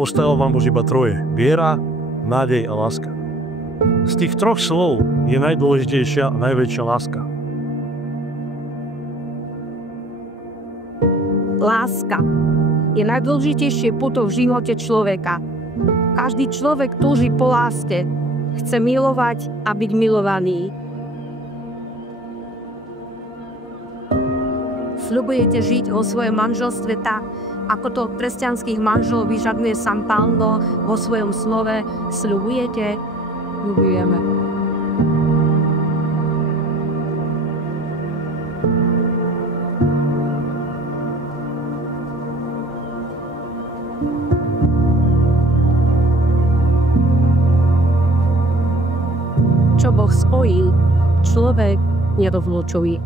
Ostalo vám už iba troje. Viera, nádej a láska. Z tých troch slov je najdôležitejšia a najväčšia láska. Láska je najdôležitejšie puto v živote človeka. Každý človek túži po láske. Chce milovať a byť milovaný. Sľubujete žiť vo svojom manželstve tak, ako to od kresťanských manželov vyžaduje San Pavlo vo svojom slove. Sľubujete? Sľubujeme. Čo Boh spojil, človek nerozlučuje.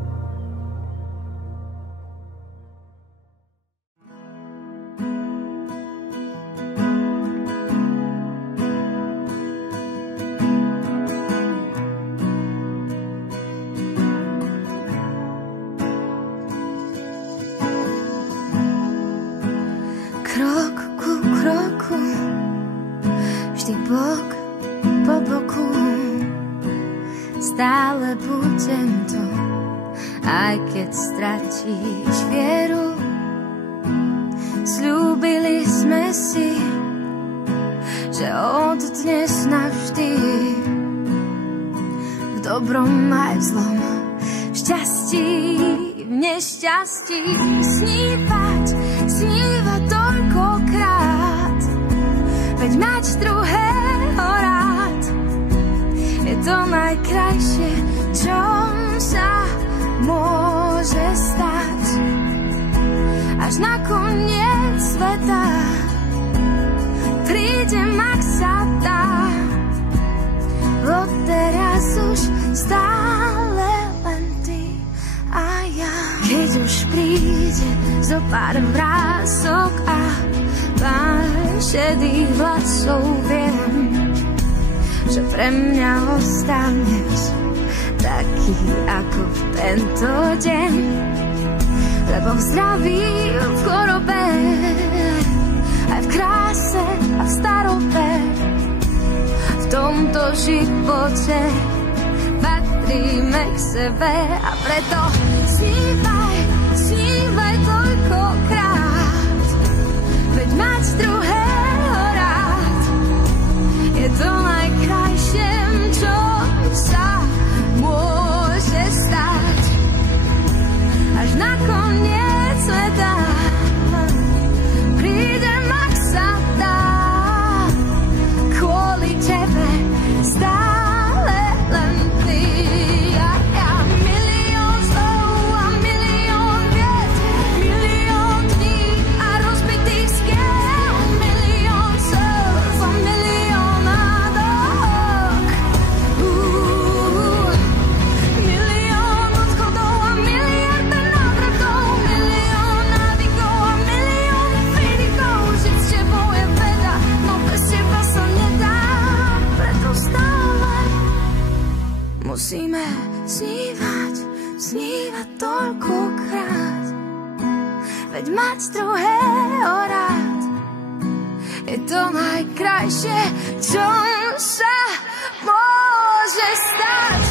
Krok ku kroku, vždy bok po boku. Stále budem tu, aj keď stratíš vieru. Sľúbili sme si, že od dnes navždy, v dobrom aj v zlom, v šťastí, v nešťastí. Snívať toľkokrát, veď mať druhého rád je to najkrajšie, čo sa môže stať. Až na koniec sveta prídem, ak sa dá. Odteraz už stále len ty a ja. Keď už príde zo pár vrások a pár šedých vlasov, viem, že pre mňa ostaneš taký ako v tento deň. Lebo v zdraví, v chorobe, aj v kráse a v starobe, v tomto živote patríme k sebe. A preto snívaj toľkokrát, veď mať druhého rád je to najkrajšie, čo sa môže stať. Až na koniec sveta prídem, ak sa dá. Kvôli tebe stále len ty a ja. Milión slov a milión viet, milión dní a rozbitých skiel, milión slov a milión nádok. Milión odchodov a miliarda návratov, milión návykov a milión feedikov. Žiť s tebou je veda, no bez teba sa nedá. Preto stále musíme snívať toľkokrát, veď mať druhého rád je to najkrajšie, čo sa môže stať.